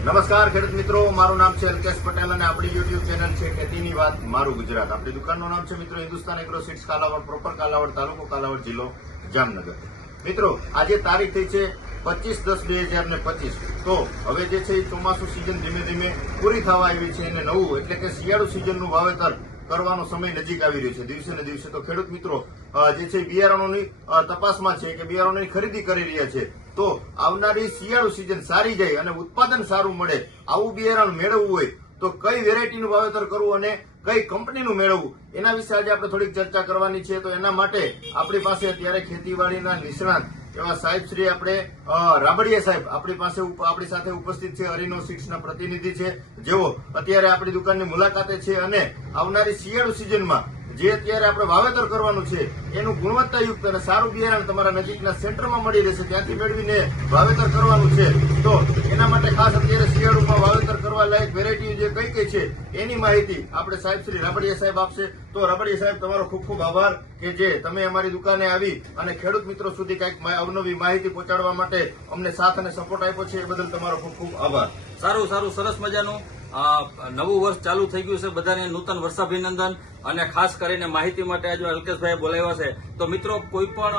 નમસ્કાર, ખેડૂત મિત્રો. મારું નામ છે અલ્કેશ પટેલ અને આપણી યુટ્યુબ ચેનલ છે ખેતીની વાત મારું ગુજરાત. આપણી દુકાનનું નામ છે મિત્રો Hindustan agro seeds Kalavad proper Kalavad તાલુકો કાલાવડ જિલ્લો જામનગર. મિત્રો, આજે તારીખ થઈ છે પચીસ દસ બે હજાર ને પચીસ. તો હવે જે છે એ ચોમાસું સિઝન ધીમે ધીમે પૂરી થવા આવી છે અને નવું, એટલે કે શિયાળુ સિઝનનું વાવેતર કરવાનો સમય નજીક આવી રહ્યો છે. દિવસે ને દિવસે તો ખેડૂત મિત્રો જે છે બિયારણોની તપાસમાં છે કે બિયારણોની ખરીદી કરી રહ્યા છે. તો આવનારી શિયાળુ સિઝન સારી જાય અને ઉત્પાદન સારું મળે, આવું બિયારણ મેળવવું હોય, તો કઈ વેરાયટીનું વાવેતર કરવું અને કઈ કંપનીનું મેળવવું, એના વિશે આજે આપણે થોડીક ચર્ચા કરવાની છે. તો એના માટે આપણી પાસે અત્યારે ખેતીવાડીના નિષ્ણાંત એવા સાહેબ શ્રી આપણે રાબડિયા સાહેબ આપણી પાસે આપણી સાથે ઉપસ્થિત છે. હરિનો સિક્સના પ્રતિનિધિ છે. જેઓ અત્યારે આપણી દુકાનની મુલાકાતે છે અને આવનારી શિયાળુ સિઝનમાં જે અત્યારે આપણે વાવેતર કરવાનું છે, એનું ગુણવત્તાયુક્ત અને સારું બિયારણ તમારા નજીકના સેન્ટરમાં મળી રહેશે. ત્યાંથી મેળવીને વાવેતર કરવાનું છે. તો એના માટે ખાસ અત્યારે શિયાળુમાં વાવેતર કરવા લાયક વેરાયટી જે કઈ કઈ છે, એની માહિતી આપણે સાહેબ શ્રી રબડિયા સાહેબ આપશે. તો રાબડિયા સાહેબ, તમારો ખૂબ ખૂબ આભાર કે જે તમે અમારી દુકાને આવી અને ખેડૂત મિત્રો સુધી કંઈક અવનવી માહિતી પહોંચાડવા માટે અમને સાથ અને સપોર્ટ આપ્યો છે, એ બદલ તમારો ખૂબ ખૂબ આભાર. સારું સારું, સરસ મજાનું. નવું વર્ષ ચાલુ થઈ ગયું છે બધાને નૂતન વર્ષાભિનંદન અને ખાસ કરીને માહિતી માટે આજે અલ્કેશભાઈ બોલાવ્યા છે. તો મિત્રો કોઈ પણ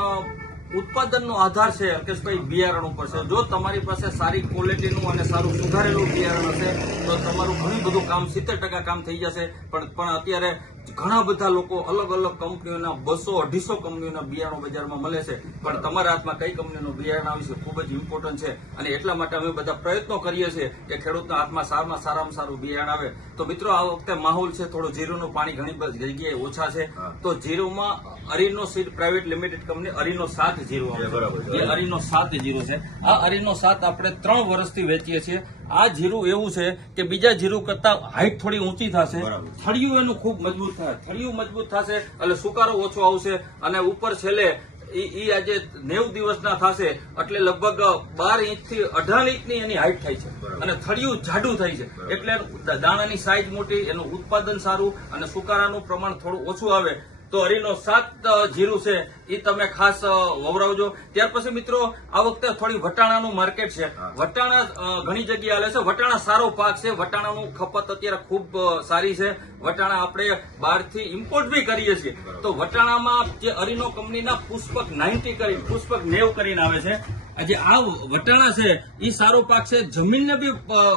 ઉત્પાદનનો આધાર છે અલ્કેશભાઈ બિયારણ ઉપર છે. જો તમારી પાસે સારી ક્વોલિટીનું અને સારું સુધારેલું બિયારણ હશે, તો તમારું ઘણું બધું કામ સિત્તેર ટકા કામ થઈ જશે. પણ પણ અત્યારે ઘણા બધા લોકો અલગ અલગ કંપનીઓના બસો અઢીસો કંપનીઓના બિયારણો બજારમાં મળે છે. પણ તમારા હાથમાં કઈ કંપનીનું બિયારણ આવે છે ખૂબ જ ઇમ્પોર્ટન્ટ છે. અને એટલા માટે અમે બધા પ્રયત્નો કરીએ છીએ કે ખેડૂતના હાથમાં સારામાં સારામાં સારું બિયારણ આવે. તો મિત્રો આ વખતે માહોલ છે થોડું જીરુનું પાણી ઘણી બધી જગ્યાએ ઓછા છે. તો જીરુમાં અરીનો સીડ પ્રાઇવેટ લિમિટેડ કંપની અરીનો સાત જીરો આવે. બરાબર છે. એ અરીનો સાત જીરો છે. આ અરીનો સાત આપણે ત્રણ વર્ષથી વેચીએ છીએ. આ જીરું એવું છે કે બીજા જીરું કરતા હાઈટ થોડી ઊંચી થશે. થળિયું એનું ખૂબ મજબૂત થાય. થળિયું મજબૂત થશે એટલે સુકારો ઓછો આવશે અને ઉપર છેલ્લે ઈ આજે નેવ દિવસના થશે એટલે લગભગ બાર ઇંચથી અઢાર ઇંચની એની હાઈટ થાય છે. અને થળિયું જાડું થાય છે. એટલે દાણાની સાઈઝ મોટી એનું ઉત્પાદન સારું અને સુકારાનું પ્રમાણ થોડું ઓછું આવે તો હરીનો સાત જીરું છે એ તમે ખાસ વવરાવજો. ત્યાર પછી મિત્રો આ વખતે થોડી વટાણાનું માર્કેટ છે. વટાણા ઘણી જગ્યાએ હાલે છે. વટાણા સારો પાક છે. વટાણાનું ખપત અત્યારે ખૂબ સારી છે. વટાણા આપણે બહારથી ઇમ્પોર્ટ બી કરીએ છીએ. તો વટાણામાં જે અરીનો કંપનીના પુષ્પક નાઇન્ટી કરી પુષ્પક નેવ કરીને આવે છે. આજે આ વટાણા છે એ સારો પાક છે. જમીનને બી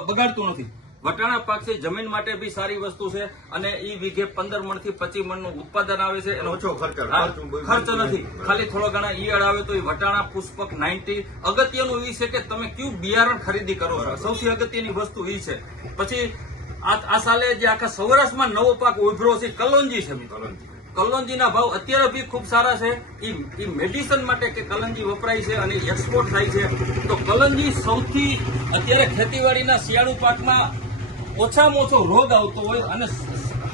બગાડતું નથી. વટાણા પાક છે જમીન માટે બી સારી વસ્તુ છે અને એ વીઘે પંદર મણથી પચીસ મણનું ઉત્પાદન આવે છે. એનો ઓછો ખર્ચ નથી. ખાલી થોડો ઘણા ઈયળ આવે તો એ વટાણા પુષ્પક નાઇન્ટી. અગત્યનું એ છે કે તમે કયું બિયારણ ખરીદી કરો છો? સૌથી અગત્યની વસ્તુ એ છે. પછી આ સાલે જે આખા સૌરાષ્ટ્રમાં નવો પાક ઉભરો છે કલોંજી છે કલંજી. કલોંજીના ભાવ અત્યારે બી ખૂબ સારા છે. એ મેડિસન માટે કે કલંજી વપરાય છે અને એક્સપોર્ટ થાય છે. તો કલંજી સૌથી અત્યારે ખેતીવાડીના શિયાળુ પાકમાં ઓછામાં ઓછો રોગ આવતો હોય અને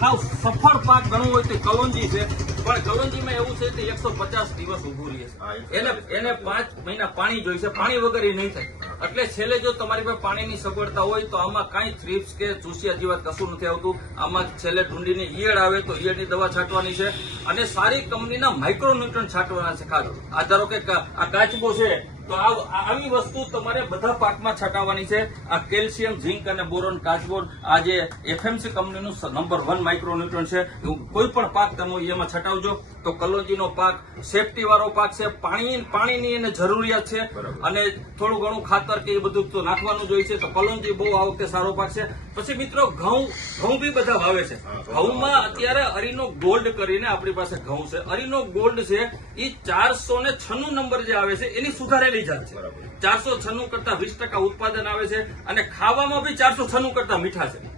હાવ સફળ પાક ગણવો હોય તે કલોંજી છે. પણ કલોંજીમાં એવું છે કે એકસો પચાસ દિવસ ઉભું રહે છે. એને એને પાંચ મહિના પાણી જોઈશે પાણી વગર એ નહીં થાય. એટલે છેલ્લે જો તમારી પાસે પાણીની સગવડતા હોય તો આમાં કાંઈ થ્રીપ્સ કે ચૂસિયા જેવા કશું નથી આવતું. આમાં છેલ્લે ડુંડીની ઈયળ આવે તો ઈયળની દવા છાંટવાની છે. અને સારી કંપનીના માઇક્રોન્યુટ્રન છાંટવાના છે ખાસ. આ ધારો કે આ કાચબો છે. તો આવી વસ્તુ તમારે બધા પાકમાં છટાવવાની છે. આ કેલ્શિયમ, ઝીંક અને બોરોન કાચબોન આ જે એફએમસી કંપનીનું નંબર વન માઇક્રોન્યુટ્રન છે. કોઈ પણ પાક તમે એમાં છટાવજો. તો કલોજીનો પાક સેફટી વાળો પાક છે પાણી પાણીની એને જરૂરિયાત છે. અને થોડું ઘણું ખાતર કે એ બધું તો નાખવાનું જ હોય છે તો કલોંજી બહુ આ વખતે સારો પાક છે. પછી મિત્રો ઘઉં ઘઉં બી બધા ભાવે છે. ઘઉંમાં અત્યારે અરીનો ગોલ્ડ કરીને આપણી પાસે ઘઉં છે. અરીનો ગોલ્ડ છે એ ચારસો ને છન્નું નંબર જે આવે છે એની સુધારેલી જાત છે. ચારસો છન્નું કરતા વીસ ટકા ઉત્પાદન આવે છે અને ખાવામાં બી ચારસો છન્નું કરતા મીઠા છે.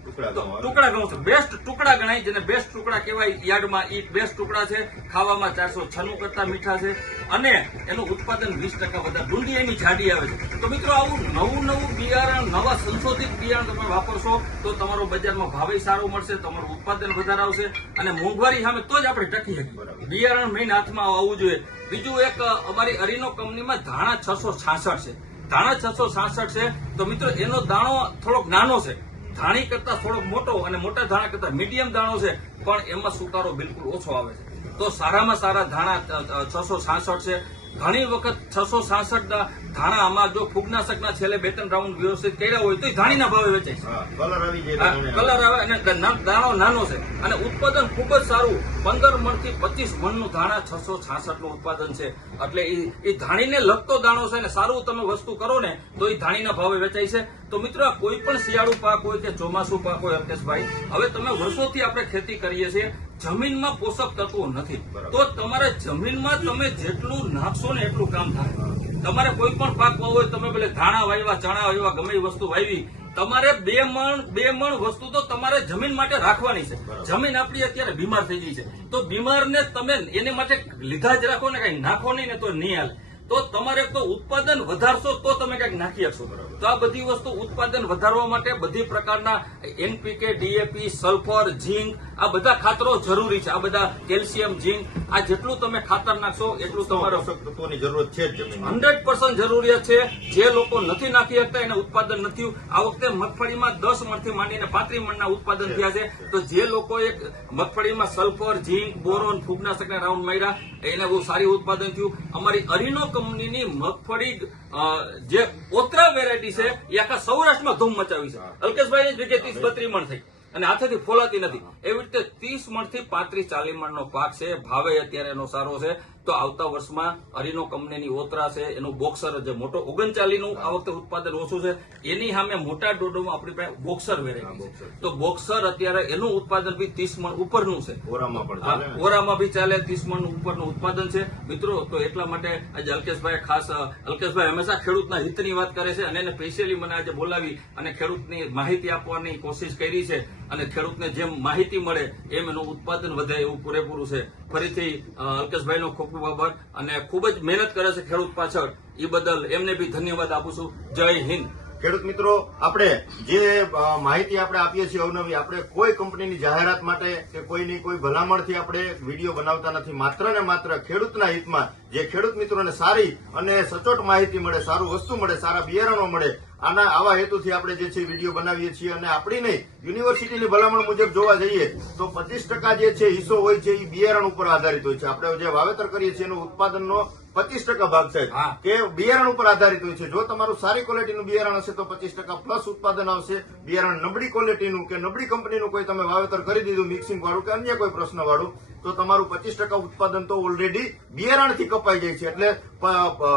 ટુકડા ઘઉં છે. બેસ્ટ ટુકડા ગણાય જેને બેસ્ટ ટુકડા કહેવાય યાર્ડમાં એ બેસ્ટ ટુકડા છે. ખાવામાં ચારસો છન્નું કરતા મીઠા છે. અને એનું ઉત્પાદન વીસ ટકા વધારે. ડુંડી એની જાડી આવે છે. તો મિત્રો આવું નવું નવું બિયારણ નવા સંશોધિત બિયારણ તમે વાપરશો તો તમારો બજારમાં ભાવે સારો મળશે તમારું ઉત્પાદન વધારે આવશે અને મોંઘવારી સામે તો જ આપણે ટકી શકીએ. બિયારણ મેઇન હાથમાં આવવું જોઈએ. બીજું એક અમારી અરીનો કંપનીમાં ધાણા છસો છાસઠ છે. ધાણા છસો છાસઠ છે. તો મિત્રો એનો દાણો થોડોક નાનો છે. ધાણી કરતા થોડોક મોટો અને મોટા ધાણા કરતા મીડિયમ દાણો છે પણ એમાં સુકારો બિલકુલ ઓછો આવે છે. તો સારામાં સારા ધાણા છસો છાસઠ છે. ઘણી વખત છસો સાસઠ ધાણા આમાં જો ફૂગનાશકના છેલ્લે બે ત્રણ રાઉન્ડ વ્યવસ્થિત કર્યા હોય તો એ ધાણીના ભાવે વેચાય છે. કલર આવી અને દાણો નાનો છે. અને ઉત્પાદન ખૂબ જ સારું. પંદર મણથી પચીસ મણનું ધાણા છસો છાસઠનું ઉત્પાદન છે. એટલે એ એ ધાણીને લગતો દાણો છે અને સારું તમે વસ્તુ કરો ને તો એ ધાણીના ભાવે વેચાય છે. તો મિત્રો કોઈ પણ શિયાળુ પાક હોય કે ચોમાસુ પાક હોય અલ્કેશભાઈ હવે તમે વર્ષોથી આપણે ખેતી કરીએ છીએ જમીનમાં પોષક તત્વો નથી. તો તમારે જમીનમાં તમે જેટલું નાખશો ને એટલું કામ થાય. તમારે કોઈ પણ પાક હોય તમે ભલે ધાણા વાવ્યા ચણા વાવ્યા ગમે વસ્તુ વાવી તમારે બે મણ બે મણ વસ્તુ તો તમારે જમીન માટે રાખવાની છે. જમીન આપણી અત્યારે બીમાર થઈ ગઈ છે. તો બીમારને તમે એને માટે લીધા જ રાખો ને કઈ નાખો નહીં ને તો નહીં હાલે. તો તમારે તો ઉત્પાદન વધારશો તો તમે કંઈક નાખી શકશો તો આ બધી વસ્તુ ઉત્પાદન વધારવા માટે બધી પ્રકારના એનપીકે ડીએપી સલ્ફર ઝીંક આ બધા ખાતરો જરૂરી છે. આ બધા કેલ્શિયમ ઝીંક આ જેટલું તમે ખાતર નાખશો એટલું તમારે તત્વોની જરૂરત છે હંડ્રેડ પર્સન્ટ જરૂરિયાત છે. જે લોકો નથી નાખી શકતા એને ઉત્પાદન નથી આ વખતે મગફળીમાં દસ મણથી માંડીને પાંત્રીસ મણના ઉત્પાદન થયા છે. તો જે લોકોએ મગફળીમાં સલ્ફર ઝીંક બોરોન ફૂગનાશકના રાઉન્ડ માર્યા એને બહુ સારી ઉત્પાદન થયું. અમારી અરીનો કંપનીની મગફળી જે ઓતરા વેરાયટી છે એ આખા સૌરાષ્ટ્રમાં ધૂમ મચાવી છે. અલ્કેશભાઈ જગ્યાએ ત્રીસ બત્રીસ મણ થઈ. અને હાથેથી ફોલાતી નથી. એવી રીતે ત્રીસ મણથી પાંત્રીસ ચાલીસ મણનો પાક છે. ભાવે અત્યારે એનો સારો છે. તો આવતા વર્ષમાં અરીનો કંપનીની ઓતરા છે એનું બોક્સર જે મોટો ઓગણચાલીનું આ વખતે ઉત્પાદન ઓછું છે એની સામે મોટા ડોડોમાં આપણી પાસે બોક્સર વેરાયટી તો બોક્સર અત્યારે એનું ઉત્પાદન બી ત્રીસ મણ ઉપરનું છે. ઓરામાં પણ? ઓરામાં બી ચાલે ત્રીસ મણ ઉપરનું ઉત્પાદન છે. મિત્રો તો એટલા માટે આજે અલ્કેશભાઈ ખાસ અલ્કેશભાઈ હંમેશા ખેડૂતના હિતની વાત કરે છે અને એને સ્પેશિયલી મને આજે બોલાવી અને ખેડૂતની માહિતી આપવાની કોશિશ કરી છે. અને ખેડૂતને જેમ માહિતી મળે એમ એનું ઉત્પાદન વધે એવું પૂરેપૂરું છે. ફરીથી અલ્કેશભાઈનો ખૂબ ખૂબ આભાર અને ખૂબ જ મહેનત કરે છે ખેડૂત પાછળ. એ બદલ એમને બી ધન્યવાદ આપું છું. જય હિન્દ. ખેડૂત મિત્રો, આપણે જે માહિતી આપણે આપીએ છીએ અવનવી, આપણે કોઈ કંપનીની જાહેરાત માટે કે કોઈની કોઈ ભલામણથી આપણે વીડિયો બનાવતા નથી. માત્ર ને માત્ર ખેડૂતના હિતમાં જે ખેડૂત મિત્રોને સારી અને સચોટ માહિતી મળે, સારું વસ્તુ મળે, સારા બિયારણો મળે, આના, આવા હેતુથી આપણે જે છે વીડિયો બનાવીએ છીએ અને આપણી નહીં, યુનિવર્સિટીની ભલામણ મુજબ જોવા જઈએ, તો પચીસ ટકા જે છે હિસ્સો હોય છે એ બિયારણ ઉપર આધારિત હોય છે. આપણે જે વાવેતર કરીએ છીએ એનું ઉત્પાદનનો પચીસ ટકા ભાગ છે. હા. કે બિયારણ ઉપર આધારિત હોય છે. જો તમારું સારી ક્વોલિટીનું બિયારણ હશે તો પચીસ ટકા પ્લસ ઉત્પાદન આવશે. બિયારણ નબળી ક્વોલિટીનું કે નબળી કંપનીનું કોઈ તમે વાવેતર કરી દીધું મિક્સિંગ વાળું કે અન્ય કોઈ પ્રશ્ન વાળું તો તમારું પચીસ ટકા ઉત્પાદન તો ઓલરેડી બિયારણથી કપાઈ જાય છે. એટલે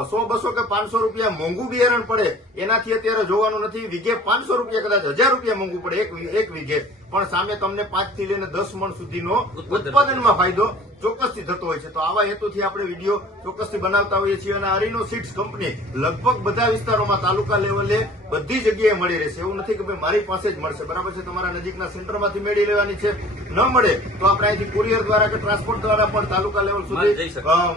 સો બસો કે પાંચસો રૂપિયા મોંઘું બિયારણ પડે એનાથી અત્યારે જોવાનું નથી. વીઘે પાંચસો રૂપિયા કદાચ હજાર રૂપિયા મોંઘું પડે એક એક વીઘે. પણ સામે તમને પાંચથી લઈને દસ મણ સુધીનો ઉત્પાદનમાં ફાયદો ચોક્કસથી થતો હોય છે. તો આવા હેતુથી આપણે વીડિયો ચોક્કસથી બનાવતા હોઈએ છીએ. અને અરીનો સીડ્સ કંપની લગભગ બધા વિસ્તારોમાં તાલુકા લેવલે બધી જગ્યાએ મળી રહેશે. એવું નથી કે ભાઈ મારી પાસે જ મળશે. બરાબર છે? તમારા નજીકના સેન્ટરમાંથી મેળવી લેવાની છે. ન મળે તો આપણે અહીંથી કુરિયર દ્વારા કે ટ્રાન્સપોર્ટ દ્વારા પણ તાલુકા લેવલ સુધી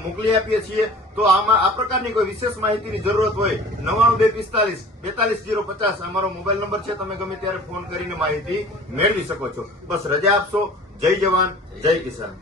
મોકલી આપીએ છીએ. તો આમાં આ પ્રકારની કોઈ વિશેષ માહિતીની જરૂરત હોય નવાણું બે પિસ્તાલીસ બેતાલીસ જીરો પચાસ અમારો મોબાઈલ નંબર છે. તમે ગમે ત્યારે ફોન કરીને માહિતી મેળવી શકો છો. બસ રજા આપશો. જય જવાન જય કિસાન.